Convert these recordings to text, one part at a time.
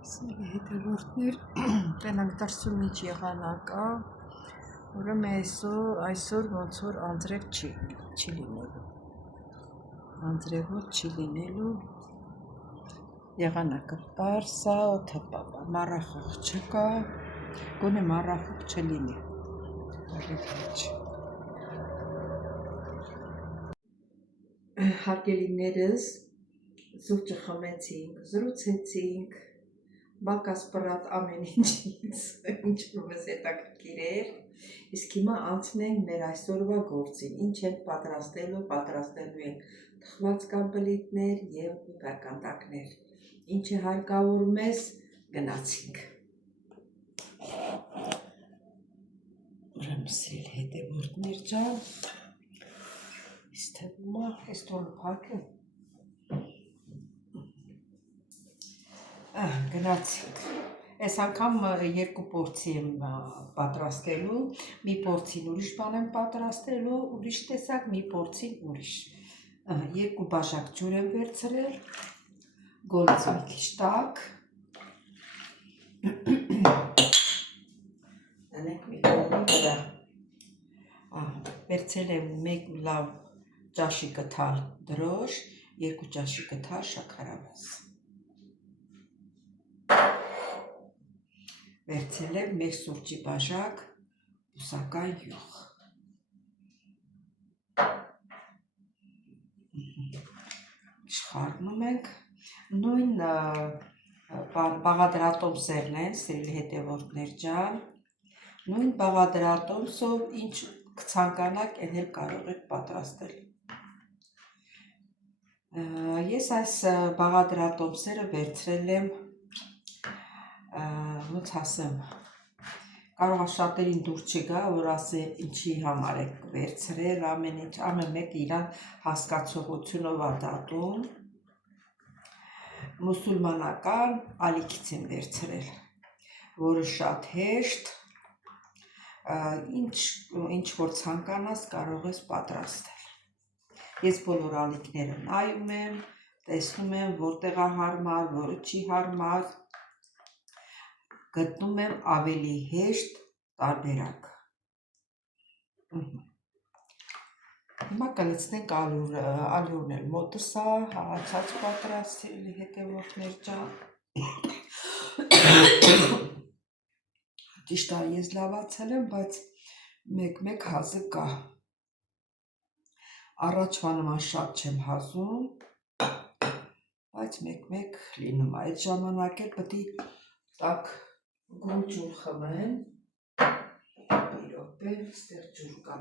Սիրելի հետևորդներ, տենանք դարձում միջ եղանակա, ուրեմն այսօր ոնց որ անձրև չի լինելու, անձրևոտ չի լինելու, եղանակը պարզ է, օդը մառախուղ չկա, գոնե մառախուղ չլինի, հարգելիներս սուրճը խմեցինք, զրուցեցինք, բակաս պրատ ամեն ինչից, ինչ որ մեզ հետաքրքիր էր, իսկ հիմա անցնենք մեր այսօրվա գործին, ինչ ենք պատրաստելու ենք թխվածքաբլիթներ և բականդակներ, ինչ է հարկավոր մեզ, գնացինք։ Ուրեմն սիրելի հետևորդներ ջան, իսկ թվում է, այս տոնը փակեմ։ Գնացինք, այս անգամ երկու պորցի եմ պատրաստելու, մի պորցին ուրիշ բան եմ պատրաստելու, ուրիշ տեսակ, մի պորցին ուրիշ, երկու բաժակ ջուր եմ վերցրել, գոլձը մի քիչ տաք, դնենք մի կողմի վրա, վերցրել եմ մեկ լավ ճաշի կթալ դրոշ, երկու ճաշի կթալ շաքարավազ, վերցրել եմ մեկ սուրճի բաժակ բուսական յուղ, խառնում ենք, նույն բաղադրատոմսերն են, սիրելի հետևորդներ ջան, նույն բաղադրատոմսով ինչ կցանկանաք, այն էլ կարող եք պատրաստել։ Ես այս բաղադրատոմսերը վերցրել եմ, ոնց ասեմ, կարող է շատերին դուր չգա, որ ասեն ինչի համար եք վերցրել, ամեն մեկը իր հասկացողությունով է դատում, մուսուլմանական ալիքից եմ վերցրել, որը շատ հեշտ, ինչ որ ցանկանաս կարող ես պատրաստել։ Ես բոլոր ալիքները նայում եմ, տեսնում եմ, որտեղ է հարմար, որը չի հարմար, գտնում եմ ավելի հեշտ տարբերակ։ Հիմա կլցնենք ալյուրն էլ մոտս է, հաղացած պատրաստ, սիրելի հետևորդներ ջան։ Ճիշտ է, ես լավացել եմ, բայց մեկ հազը կա։ Առաջվա նման շատ չեմ հազում, բայց մեկ լինում է, այդ ժամանակ էլ պետք է տաք գոհ ջուր խմեն, մի րոպե, ստեղ ջուր կա,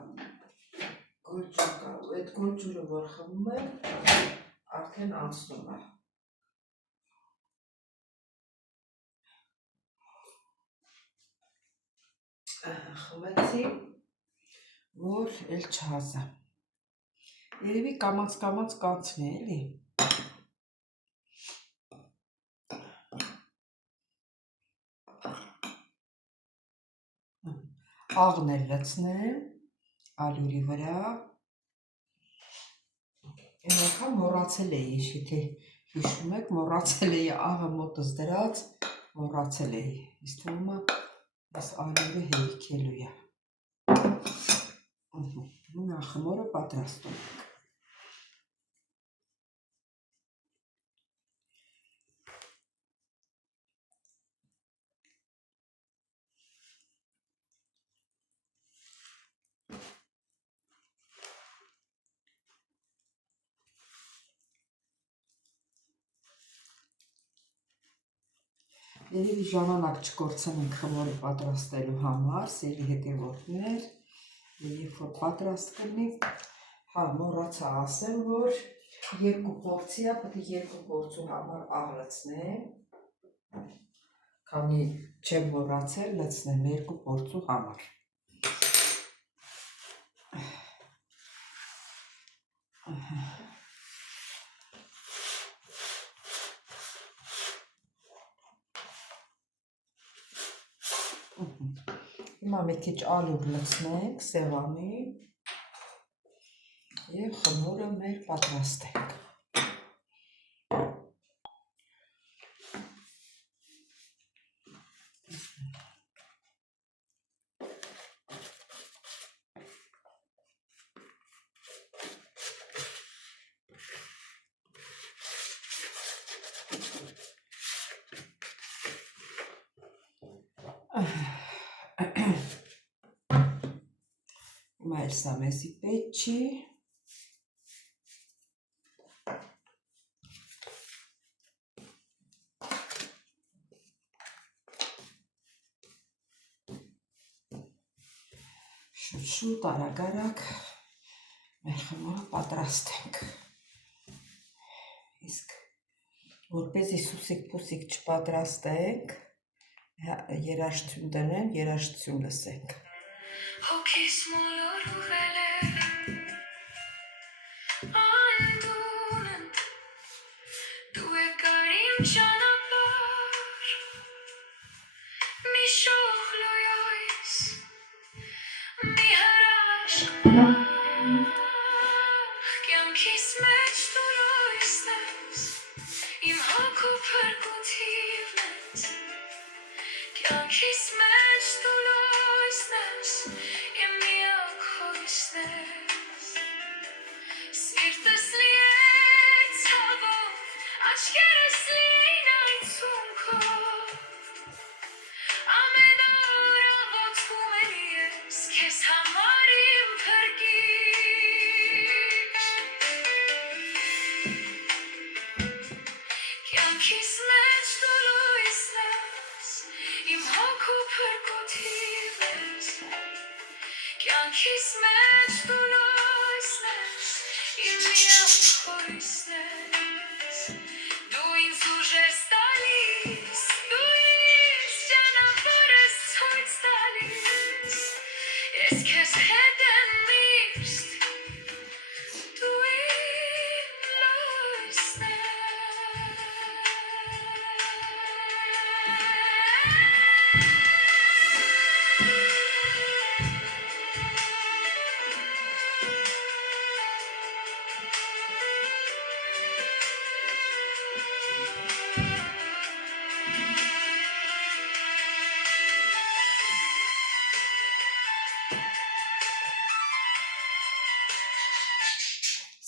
գոհ ջուր կա, այդ գոհ ջուրը որ խմում եմ, արդեն անցնում է։ Խմեցի, որ էլ չհազա։ Երևի կամաց կանցնի, էլի։ Աղն էլ լցնեմ ալյուրի վրա։ Այն անգամ մոռացել էի, եթե հիշում եք, մոռացել էի աղը մոտս դրած, մոռացել էի։ Ինձ թվում է, այս ալյուրը հերիքելու է։ Նախմորը պատրաստում ենք։ Երևի ժամանակ չկորցնենք խմորը պատրաստելու համար, սիրելի հետևորդներ, երբ որ պատրաստ կլինի, մոռացա ասեմ, որ երկու պորցի է, պետք է երկու պորցու համար աղ լցնեմ, քանի չեմ մոռացել լցնեմ երկու պորցու համար։ Հիմա մի քիչ ալյուր լցնենք սեղանի և խմորը մեր պատրաստենք։ Մայր սա մեզի պետք չի։ Շուտ արագ մեր խմորը պատրաստենք։ Իսկ որպեսզի սուսիկ-պուսիկ չպատրաստենք, երաշտություն դնենք, երաշտություն լսենք։ Հոգիս մոլորվել է անդունը, դու եկար իմ ճանապարհ, մի շող լույս, մի հրաշք, կյանքիս մեջ դու լույսն ես, իմ հոգու փրկությունն ես, կյանքիս մեջ դու լույսն ես, իմ միակ հույսն ես, սիրտս լի է ցավով, աչքերս լին այցունքով, ամեն օր աղոթում եմ ես, քեզ համար իմ Կյանքիս մեջ դու լույսն ես, իմ հոգու փրկություն ես, կյանքիս մեջ դու լույսն ես, իմ միակ հույսն ես, դու ինձ ուժ ես տալիս, դու ինձ ճանապարհս ցույց տալիս, ես քեզ հետ եմ միշտ, դու իմ լույսն ես։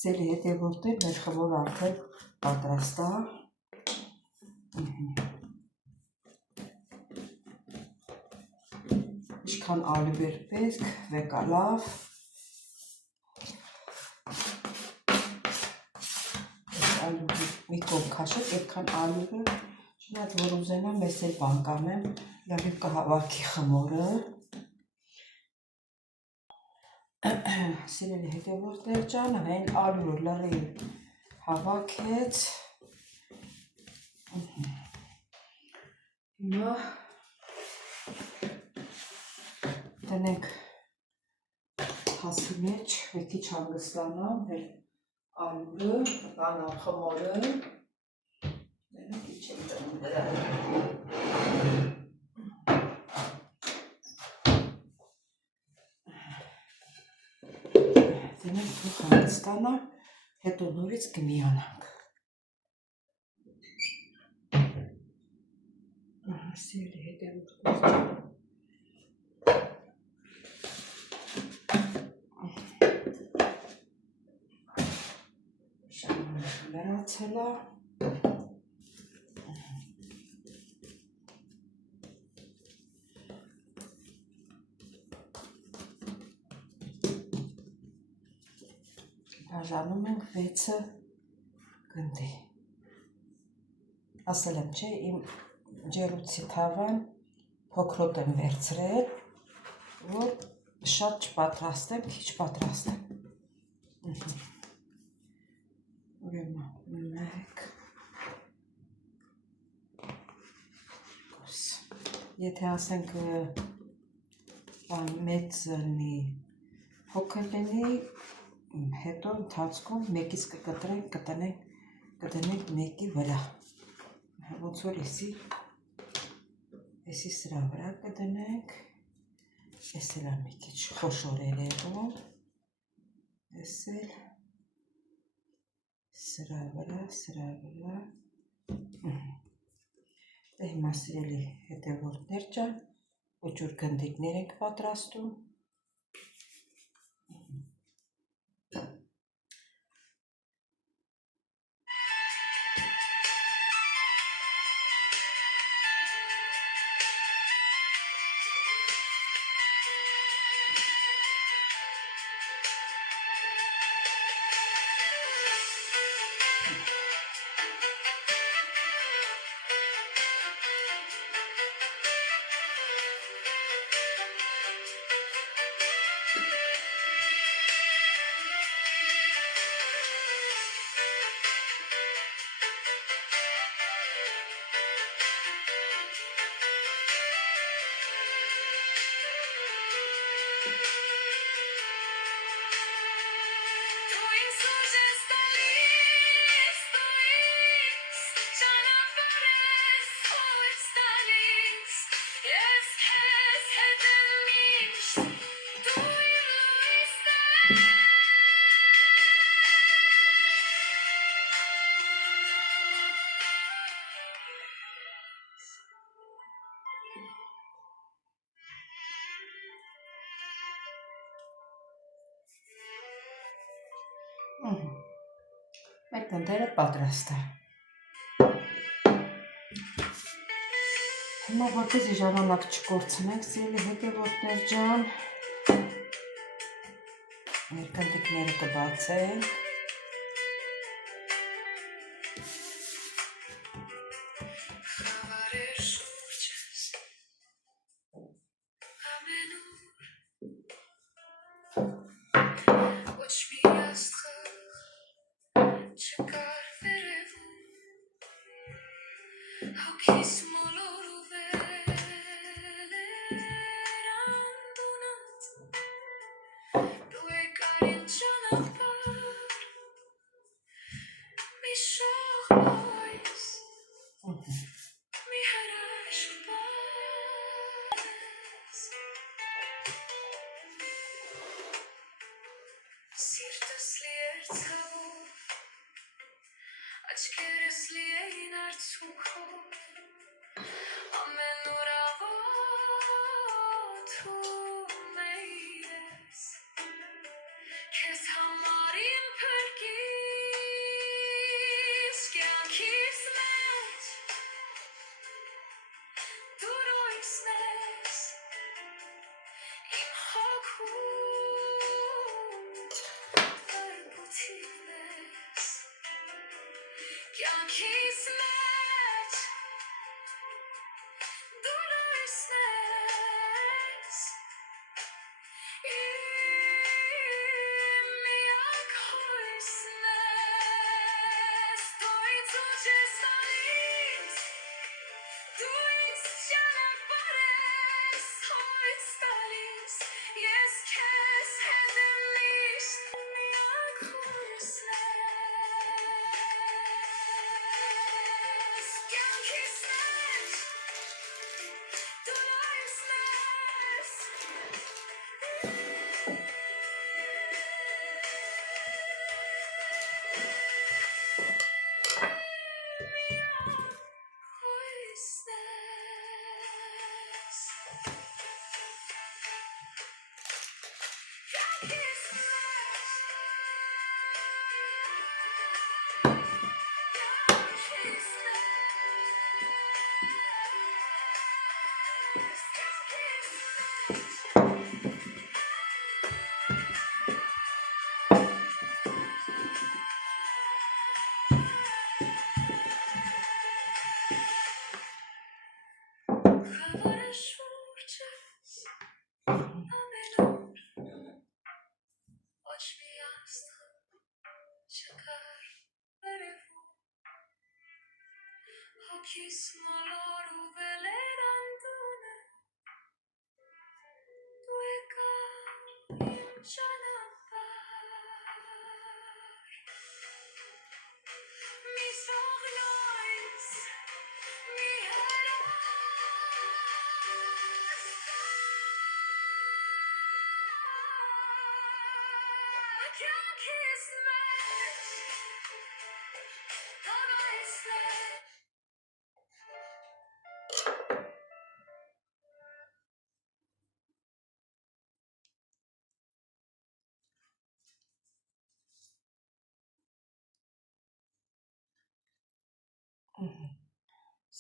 Սելի հետևորդներ, մեր խմոր արդեն պատրաստ է։ Ինչքան ալու էր պետք, վեկա լավ։ Ալու մի կողմ քաշեք, այդքան ալուը, չնայած որ ուզենամ, ես էլ բան կանեմ, լավ կհավաքի խմորը։ Սիրելի հետևորդներ ջան, այն ալու լրի հավաքեց։ Հիմա դնենք հասի մեջ, մի քիչ հանգստանամ, մեր ալուրը, կանալ խմորը։ Դնենք քիչ եմ դնում դրա։ Դնենք թող հանգստանա, հետո նորից կմիանանք։ Սիրելի հետևորդներ ջան։ Ժամանակը լրացել է։ Բաժանում ենք 6-ը գնդի։ Ասել եմ, չէ, իմ ջեռուցի թավան փոքրոտ եմ վերցրել, որ շատ չպատրաստեմ, քիչ պատրաստեմ։ Ուրեմն 1 Եթե ասենք մեծ լինի, փոքր լինի, հետո ընթացքում մեկից կտնենք 1-ի վրա։ Ոնց որ էսի սրա վրա կդնենք, ես էլ մի քիչ խոշոր երևում, ես էլ սրա վրա, Հիմա սիրելի հետևորդներ ջան, ոճուր գնդիկներ ենք պատրաստում։ Մեր կնդերը պատրաստ է։ Հիմա որպեսզի ժամանակ չկորցնենք, սիրելի հետևորդներ ջան, մեր կնդիկները կբացենք։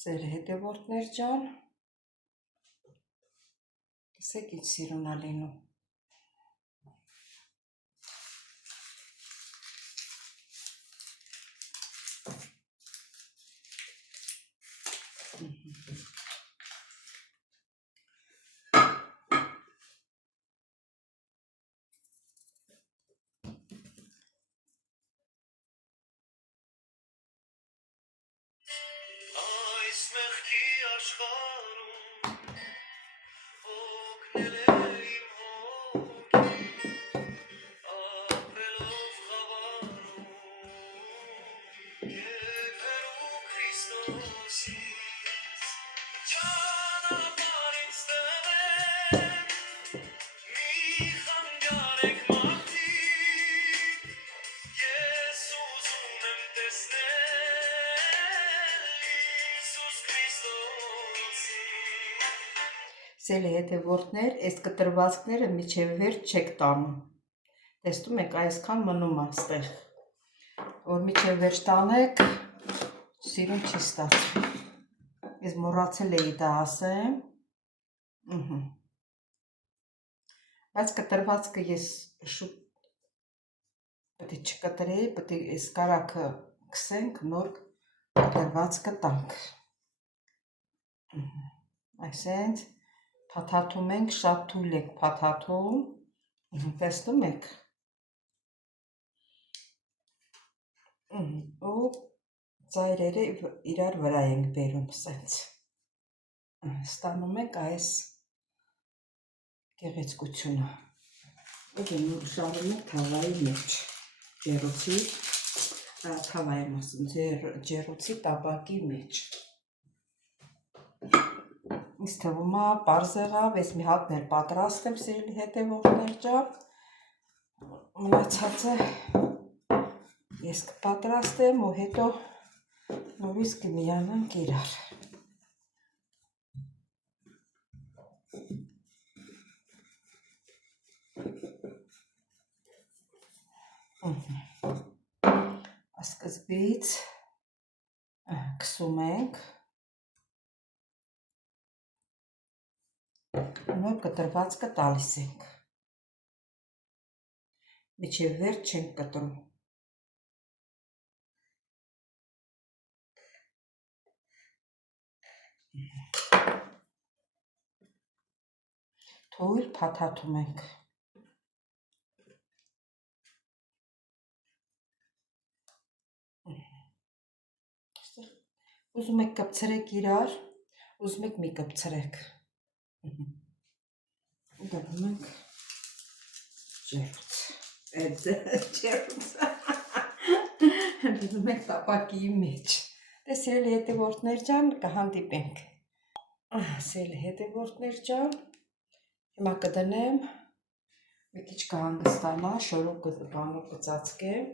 Սեր հետևորդներ ջան, տեսեք ինչ սիրուն է լինում։ Սիրելի հետևորդներ, այս կտրվածքները միջև վերջ չեք տանում։ Տեսնում եք, այսքան մնում է ստեղ։ որ միջև վերջ տանեք, սիրուն չի ստացվում։ Ես մոռացել էի դա ասեմ։ Բայց կտրվածքը ես շուտ պետք է չկտրեի, պետք է այս կարակը քսենք, նոր կտրվածքը տանք։ Այսենց փաթաթում ենք, շատ թույլ եք փաթաթում, տեսնում եք։ Ու ծայրերը իրար վրա ենք բերում, սենց։ Ստանում ենք այս գեղեցկությունը։ Ու շարում ենք թավայի մեջ, ջեռոցի տապակի մեջ։ Ինձ թվում է պարզ եղավ, ես մի հատն էլ պատրաստեմ, սիրելի հետևորդներ ջան, մնացածը ես կպատրաստեմ ու հետո նորից կմիանանք իրար։ Սկզբից քսում ենք, նոր կտրվածքը տալիս ենք, միջև վերջ չենք կտրում։ Թույլ փաթաթում ենք։ Ուզում եք կպցրեք իրար, ուզում եք մի կպցրեք։ Դնում ենք ջեռոցը, դնում ենք տապակի մեջ։ Դե սիրելի հետևորդներ ջան, կհանդիպենք։ Սիրելի հետևորդներ ջան, հիմա կդնեմ, մի քիչ կհանգստանա, շորոք բանով կծածկեմ,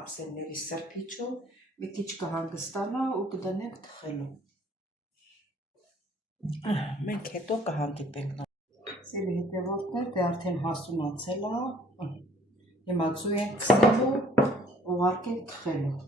ափսեների սրբիչով, մի քիչ կհանգստանա ու կդնենք թխելու։ Մենք հետո կհանդիպենք։ Սիրելի հետևորդներ, դե արդեն հասունացել է, հիմա ծու ենք քսելու, ուղարկենք թխելու։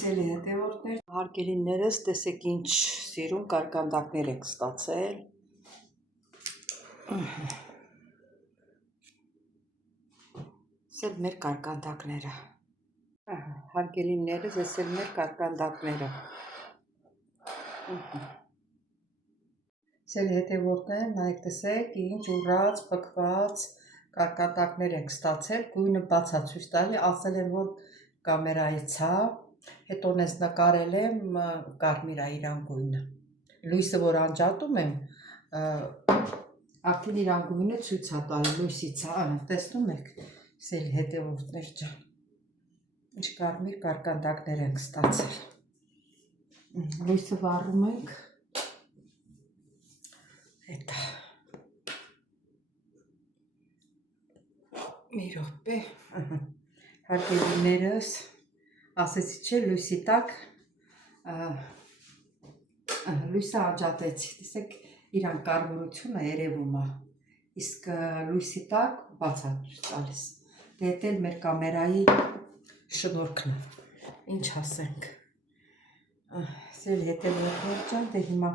Սիրելի հետևորդներ, հարգելիներս, տեսեք ինչ սիրուն կարկանդակներ ենք ստացել։ Սել մեր կարկանդակները։ Հարգելիներս, ես էլ մեր կարկանդակները։ Սեր հետևորդներ, նայեք տեսեք, ինչ ուռած, փքված կարկանդակներ ենք ստացել, գույնը բացացույց տալի, ասել եմ, որ կամերայից հա, հետո նես նկարել եմ կարմիր իրան գույնը։ Լույսը, որ անջատում եմ, արդեն իրան գույնը ցույց է տալի, լույսից է, տեսնում եք, սեր հետևորդներ ջան։ Ինչ կարմիր կարկանդակներ ենք ստացել։ Լույսը վառում ենք։ Հետա։ Մի րոպե։ Հարգելիներս, ասեցի չէ, լույսի տակ լույսը անջատեցի, տեսեք, իրան կարմրությունը երևում է, իսկ լույսի տակ բացացույց տալիս։ Դե էլ մեր կամերայի շնորհքն է, ինչ ասենք։ Սեր հետևորդներ ջան, դե հիմա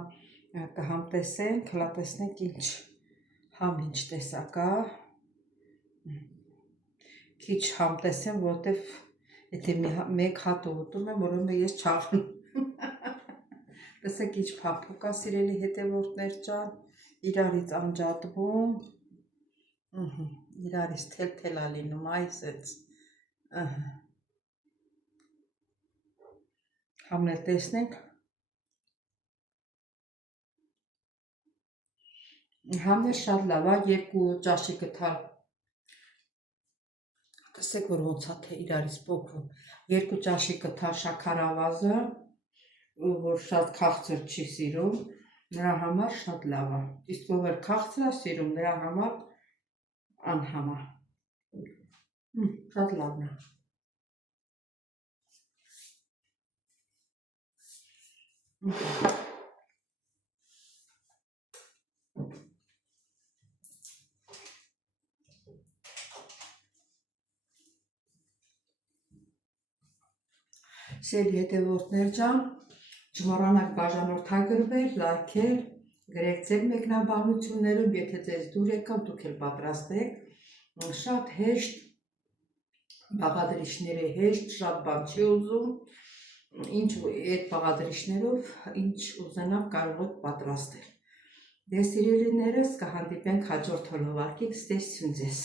կհամտեսենք, հլատեսնենք ինչ համ ինչ տեսակ է։ Քիչ համտեսեմ, որտեվ եթե մեկ հատ ուտում եմ, ուրեմն ես չաղնում։ Տեսեք ինչ փափուկ է, սիրելի հետևորդներ ջան, իրարից անջատվում, իրարից թել-թել է լինում, այսպես։ Համն էլ տեսնենք։ Համն էլ շատ լավ է, 2 ճաշի գթալ։ Տեսեք, որ ոնց է թե իրարից փոխվում։ 2 ճաշի գթալ շաքարավազը, որ շատ քաղցր չի սիրում, նրա համար շատ լավ է։ Իսկ ով էլ քաղցր է սիրում, նրա համար անհամ է։ Շատ լավն է։ Սեր հետևորդներ ջան, չմոռանաք բաժանորդագրվել, լայքել, գրեք ձեր մեկնաբանություններում, եթե ձեզ դուր եկավ, դուք էլ պատրաստեք։ Շատ հեշտ, բաղադրիչները հեշտ, շատ բան չի ուզում, ինչ այդ բաղադրիչներով, ինչ ուզենաք կարող եք պատրաստել։ Դե սիրելիներս, կհանդիպենք հաջորդ հոլովակի, ստեսություն ձեզ։